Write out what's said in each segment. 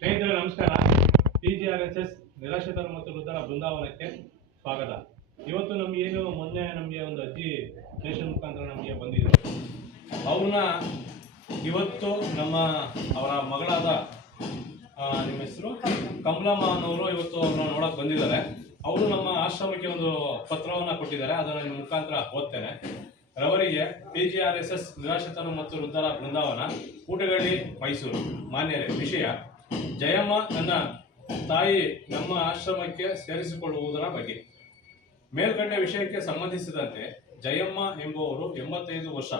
ಸ್ನೇಹಿತರೆ, ನಮಸ್ಕಾರ. T G R S S ನಿರಾಶ್ರಿತರು ಮತ್ತು ವೃದ್ಧರ ಬೃಂದಾವನಕ್ಕೆ ಸ್ವಾಗತ. ಇವತ್ತು ನಮ್ಗೆ ಏನು, ಮೊನ್ನೆ ನಮಗೆ ಒಂದು ಅಜ್ಜಿ ಸ್ಟೇಷನ್ ಮುಖಾಂತರ ನಮಗೆ ಬಂದಿದೆ. ಅವ್ರನ್ನ ಇವತ್ತು ನಮ್ಮ ಅವರ ಮಗಳಾದ ನಿಮ್ಮ ಹೆಸರು? ಕಮಲಮ್ಮ ಅನ್ನೋರು ಇವತ್ತು ಅವ್ರನ್ನ ನೋಡೋಕೆ ಬಂದಿದ್ದಾರೆ. ಅವರು ನಮ್ಮ ಆಶ್ರಮಕ್ಕೆ ಒಂದು ಪತ್ರವನ್ನು ಕೊಟ್ಟಿದ್ದಾರೆ. ಅದನ್ನು ನಿಮ್ಮ ಮುಖಾಂತರ ಓದ್ತೇನೆ. ರವರಿಗೆ P G R S S ನಿರಾಶ್ರಿತರು ಮತ್ತು ವೃದ್ಧರ ಬೃಂದಾವನ ಊಟಗಳಿ ಮೈಸೂರು. ಮಾನ್ಯರೇ, ವಿಷಯ ಜಯಮ್ಮ ನನ್ನ ತಾಯಿ ನಮ್ಮ ಆಶ್ರಮಕ್ಕೆ ಸೇರಿಸಿಕೊಳ್ಳುವುದರ ಬಗ್ಗೆ. ಮೇಲ್ಕಂಡ ವಿಷಯಕ್ಕೆ ಸಂಬಂಧಿಸಿದಂತೆ ಜಯಮ್ಮ ಎಂಬುವರು ಎಂಬತ್ತೈದು ವರ್ಷ.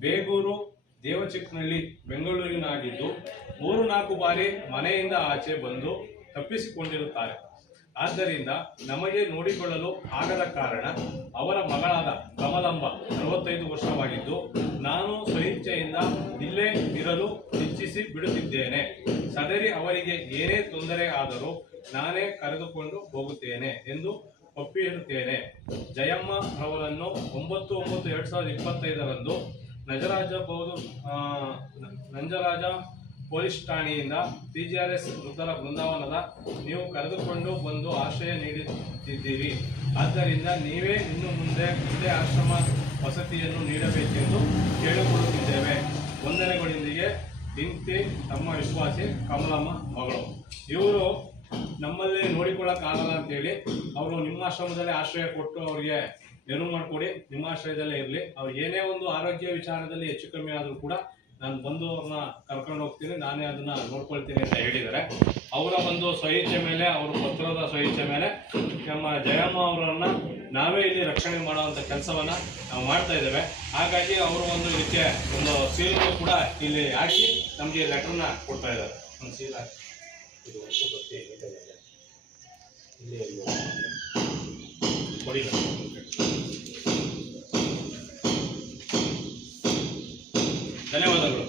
ಬೇಗೂರು ದೇವಚಿಕ್ಕನಹಳ್ಳಿ ಬೆಂಗಳೂರಿನಾಗಿದ್ದು ಮೂರು ನಾಲ್ಕು ಬಾರಿ ಮನೆಯಿಂದ ಆಚೆ ಬಂದು ತಪ್ಪಿಸಿಕೊಂಡಿರುತ್ತಾರೆ. ಆದ್ದರಿಂದ ನಮಗೆ ನೋಡಿಕೊಳ್ಳಲು ಆಗದ ಕಾರಣ ಅವರ ಮಗಳಾದ ಕಮಲಂಬ ಅರವತ್ತೈದು ವರ್ಷವಾಗಿದ್ದು, ನಾನು ಸ್ವಇಚ್ಛೆಯಿಂದ ಇಲ್ಲೇ ಇರಲು ಇಚ್ಛಿಸಿ ಬಿಡುತ್ತಿದ್ದೇನೆ. ಸದರಿ ಅವರಿಗೆ ಏನೇ ತೊಂದರೆ ಆದರೂ ನಾನೇ ಕರೆದುಕೊಂಡು ಹೋಗುತ್ತೇನೆ ಎಂದು ಒಪ್ಪಿರುತ್ತೇನೆ. ಜಯಮ್ಮ ಅವರನ್ನು ಒಂಬತ್ತು ಒಂಬತ್ತು ಎರಡು ಸಾವಿರದ ಇಪ್ಪತ್ತೈದರಂದು ನಜರಾಜ ಬೌದು ನಂಜರಾಜ ಪೊಲೀಸ್ ಠಾಣೆಯಿಂದ ಪಿಜಿಆರ್ಎಸ್ ವೃದ್ಧರ ಬೃಂದಾವನದ ನೀವು ಕರೆದುಕೊಂಡು ಬಂದು ಆಶ್ರಯ ನೀಡುತ್ತಿದ್ದೀರಿ. ಆದ್ದರಿಂದ ನೀವೇ ಇನ್ನು ಮುಂದೆ ಇದೇ ಆಶ್ರಮ ವಸತಿಯನ್ನು ನೀಡಬೇಕೆಂದು ಕೇಳಿಕೊಳ್ಳುತ್ತಿದ್ದೇವೆ. ವಂದನೆಗಳೊಂದಿಗೆ ಇಂತಿ ತಮ್ಮ ವಿಶ್ವಾಸಿ, ಕಮಲಮ್ಮ ಮಗಳು. ಇವರು ನಮ್ಮಲ್ಲಿ ನೋಡಿಕೊಳ್ಳೋಕ್ಕಾಗಲ್ಲ ಅಂತೇಳಿ ಅವರು ನಿಮ್ಮ ಆಶ್ರಮದಲ್ಲೇ ಆಶ್ರಯ ಕೊಟ್ಟು ಅವರಿಗೆ ನೆರವು ಮಾಡಿಕೊಡಿ. ನಿಮ್ಮ ಆಶ್ರಯದಲ್ಲೇ ಇರಲಿ. ಅವ್ರು ಏನೇ ಒಂದು ಆರೋಗ್ಯ ವಿಚಾರದಲ್ಲಿ ಹೆಚ್ಚು ಕಮ್ಮಿ ಆದರೂ ಕೂಡ ನಾನು ಬಂದು ಅವ್ರನ್ನ ಕರ್ಕೊಂಡು ಹೋಗ್ತೀನಿ, ನಾನೇ ಅದನ್ನ ನೋಡ್ಕೊಳ್ತೀನಿ ಅಂತ ಹೇಳಿದ್ದಾರೆ. ಅವರ ಒಂದು ಸ್ವಇಚ್ಛೆ ಮೇಲೆ, ಅವರು ಪತ್ರದ ಸ್ವಇಚ್ಛೆ ಮೇಲೆ ನಮ್ಮ ಜಯಮ್ಮ ಅವರನ್ನ ನಾವೇ ಇಲ್ಲಿ ರಕ್ಷಣೆ ಮಾಡುವಂಥ ಕೆಲಸವನ್ನ ನಾವು ಮಾಡ್ತಾ ಇದ್ದೇವೆ. ಹಾಗಾಗಿ ಅವರು ಒಂದು ಇದಕ್ಕೆ ಒಂದು ಸೀಲ್ ಕೂಡ ಇಲ್ಲಿ ಹಾಕಿ ನಮಗೆ ಲೆಟರ್ನ ಕೊಡ್ತಾ ಇದ್ದಾರೆ. ಒಂದು ಸೀಲ್ ಹಾಕಿ. ಇದು ವರ್ಷ ಕೊಡಿ ಧನ್ಯವಾದಗಳು.